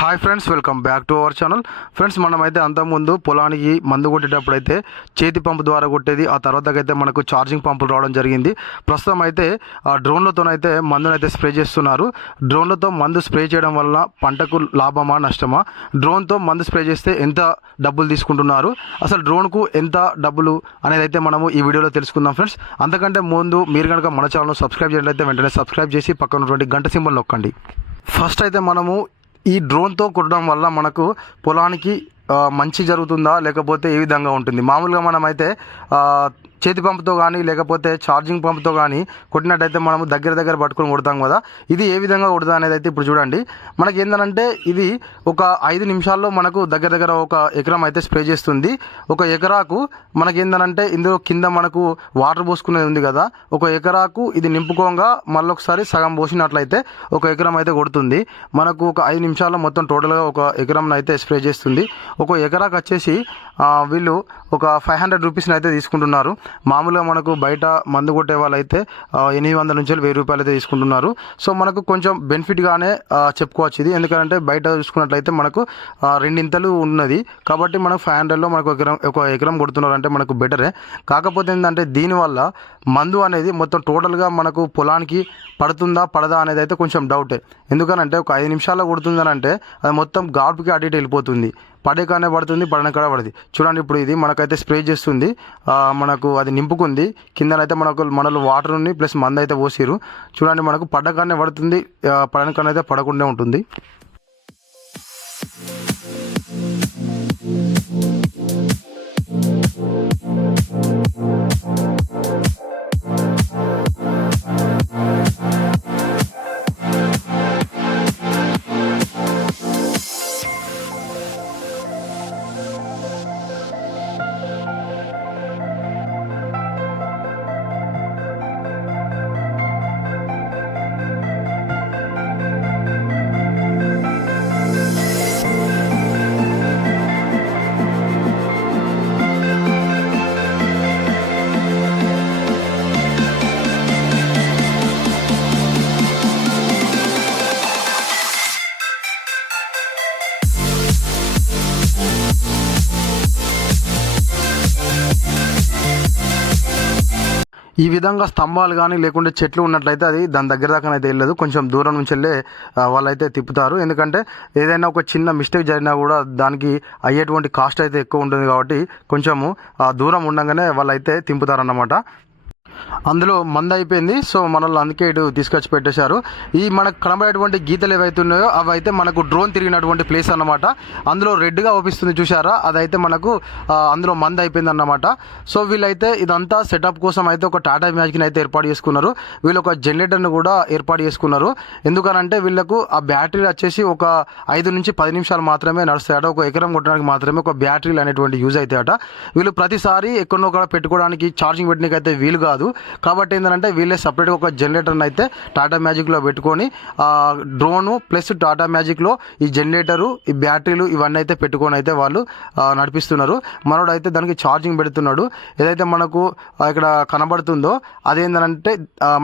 Hi friends, welcome back to our channel. Friends, మనమైతే అంతకుముందు పొలానికి మందు కొట్టేటప్పుడు అయితే చేతి పంపు ద్వారా కొట్టేది, ఆ తర్వాత అయితే మనకు ఛార్జింగ్ పంపులు రావడం జరిగింది. ప్రస్తుతం అయితే డ్రోన్లతోనైతే మందునైతే స్ప్రే చేస్తున్నారు. డ్రోన్లతో మందు స్ప్రే చేయడం వల్ల పంటకు లాభమా నష్టమా, డ్రోన్తో మందు స్ప్రే చేస్తే ఎంత డబ్బులు తీసుకుంటున్నారు, అసలు డ్రోన్కు ఎంత డబ్బులు అనేది అయితే మనము ఈ వీడియోలో తెలుసుకుందాం. ఫ్రెండ్స్, అంతకంటే ముందు మీరు కనుక మన ఛానల్ సబ్స్క్రైబ్ చేయాలంటే వెంటనే సబ్స్క్రైబ్ చేసి పక్కన ఉన్నటువంటి గంట సింబల్ నొక్కండి. ఫస్ట్ అయితే మనము ఈ డ్రోన్తో కొట్టడం వల్ల మనకు పొలానికి మంచి జరుగుతుందా లేకపోతే ఏ విధంగా ఉంటుంది? మామూలుగా మనమైతే చేతి పంపుతో కానీ లేకపోతే ఛార్జింగ్ పంపుతో కానీ కొట్టినట్టయితే మనము దగ్గర పట్టుకొని కొడతాం కదా. ఇది ఏ విధంగా కొడతా అనేది అయితే ఇప్పుడు చూడండి. మనకి ఏంటంటే ఇది ఒక 5 నిమిషాల్లో మనకు దగ్గర ఒక ఎకరం అయితే స్ప్రే చేస్తుంది. ఒక ఎకరాకు మనకి ఏంటంటే ఇందులో కింద మనకు వాటర్ పోసుకునేది ఉంది కదా, ఒక ఎకరాకు ఇది నింపుకోగా మళ్ళొకసారి సగం పోసినట్లయితే ఒక ఎకరం అయితే కొడుతుంది. మనకు ఒక 5 నిమిషాల్లో మొత్తం టోటల్గా ఒక ఎకరం అయితే స్ప్రే చేస్తుంది. ఒక ఎకరాకు వచ్చేసి వీళ్ళు ఒక 500 రూపీస్ని అయితే తీసుకుంటున్నారు. మామూలుగా మనకు బయట మందు కొట్టే వాళ్ళు అయితే 800 నుంచి 1000 రూపాయలు అయితే తీసుకుంటున్నారు. సో మనకు కొంచెం బెనిఫిట్గానే చెప్పుకోవచ్చు ఇది. ఎందుకంటే బయట చూసుకున్నట్లయితే మనకు రెండింతలు ఉన్నది కాబట్టి మనకు 500లో మనకు ఒక ఎకరం కొడుతున్నారు అంటే మనకు బెటరే. కాకపోతే ఏంటంటే దీనివల్ల మందు అనేది మొత్తం టోటల్గా మనకు పొలానికి పడుతుందా పడదా అనేది అయితే కొంచెం డౌటే. ఎందుకనంటే ఒక 5 నిమిషాల్లో కొడుతుందని అంటే అది మొత్తం గాడ్పుకి అటు ఇటు వెళ్ళిపోతుంది. పడే కానే పడుతుంది, పడని కాడ పడుతుంది. చూడండి, ఇప్పుడు ఇది మనకైతే స్ప్రే చేస్తుంది. మనకు అది నింపుకుంది. కిందనైతే మనలో వాటర్ ఉంది ప్లస్ మందు అయితే పోసిరు. చూడండి, మనకు పడ్డ కానే పడుతుంది, పడని కానే అయితే పడకుండా ఉంటుంది. ఈ విధంగా స్తంభాలు కానీ లేకుంటే చెట్లు ఉన్నట్లయితే అది దాని దగ్గర దాకానైతే వెళ్ళదు. కొంచెం దూరం నుంచి వెళ్ళే వాళ్ళైతే తిప్పుతారు. ఎందుకంటే ఏదైనా ఒక చిన్న మిస్టేక్ జరిగినా కూడా దానికి అయ్యేటువంటి కాస్ట్ అయితే ఎక్కువ ఉంటుంది కాబట్టి కొంచెము దూరం ఉండగానే వాళ్ళైతే తింపుతారన్నమాట. అందులో మందు అయిపోయింది. సో మనల్ని అందుకే ఇటు తీసుకొచ్చి పెట్టేశారు. ఈ మనకు కనబడేటువంటి గీతలు ఏవైతే ఉన్నాయో అవి అయితే మనకు డ్రోన్ తిరిగినటువంటి ప్లేస్ అన్నమాట. అందులో రెడ్గా ఓపిస్తుంది చూసారా, అదైతే మనకు అందులో మందు అయిపోయింది అన్నమాట. సో వీళ్ళైతే ఇదంతా సెటప్ కోసం అయితే ఒక టాటా మ్యాజిక్ని అయితే ఏర్పాటు చేసుకున్నారు. వీళ్ళు ఒక జనరేటర్ను కూడా ఏర్పాటు చేసుకున్నారు. ఎందుకనంటే వీళ్ళకు ఆ బ్యాటరీ వచ్చేసి ఒక 5 నుంచి 10 నిమిషాలు మాత్రమే నడుస్తాయట. ఒక ఎకరం కొట్టడానికి మాత్రమే ఒక బ్యాటరీలు అనేటువంటి యూజ్ అవుతాయట. వీళ్ళు ప్రతిసారి ఎక్కడో ఒక పెట్టుకోవడానికి ఛార్జింగ్ పెట్టడానికి అయితే వీలు కాదు. కాబట్టి ఏంటంటే వీళ్ళే సపరేట్గా ఒక జనరేటర్ని అయితే టాటా మ్యాజిక్లో పెట్టుకొని డ్రోను ప్లస్ టాటా మ్యాజిక్లో ఈ జనరేటరు, ఈ బ్యాటరీలు ఇవన్నీ అయితే పెట్టుకొని అయితే వాళ్ళు నడిపిస్తున్నారు. మనోడు అయితే దానికి ఛార్జింగ్ పెడుతున్నాడు. ఏదైతే మనకు ఇక్కడ కనబడుతుందో అదేంటంటే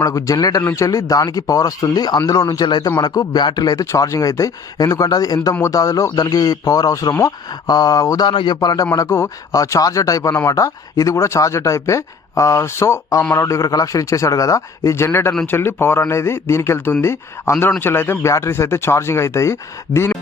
మనకు జనరేటర్ నుంచి వెళ్ళి దానికి పవర్ వస్తుంది. అందులో నుంచి వెళ్ళి అయితే మనకు బ్యాటరీలు అయితే ఛార్జింగ్ అవుతాయి. ఎందుకంటే అది ఎంత మోతాదులో దానికి పవర్ అవసరమో, ఉదాహరణకు చెప్పాలంటే మనకు చార్జర్ టైప్ అన్నమాట. ఇది కూడా చార్జర్ టైపే. సో మనోడు ఇక్కడ కలెక్షన్ ఇచ్చేసాడు కదా, ఈ జనరేటర్ నుంచి వెళ్ళి పవర్ అనేది దీనికి వెళ్తుంది. అందులో నుంచి వెళ్ళి అయితే బ్యాటరీస్ అయితే ఛార్జింగ్ అవుతాయి. దీని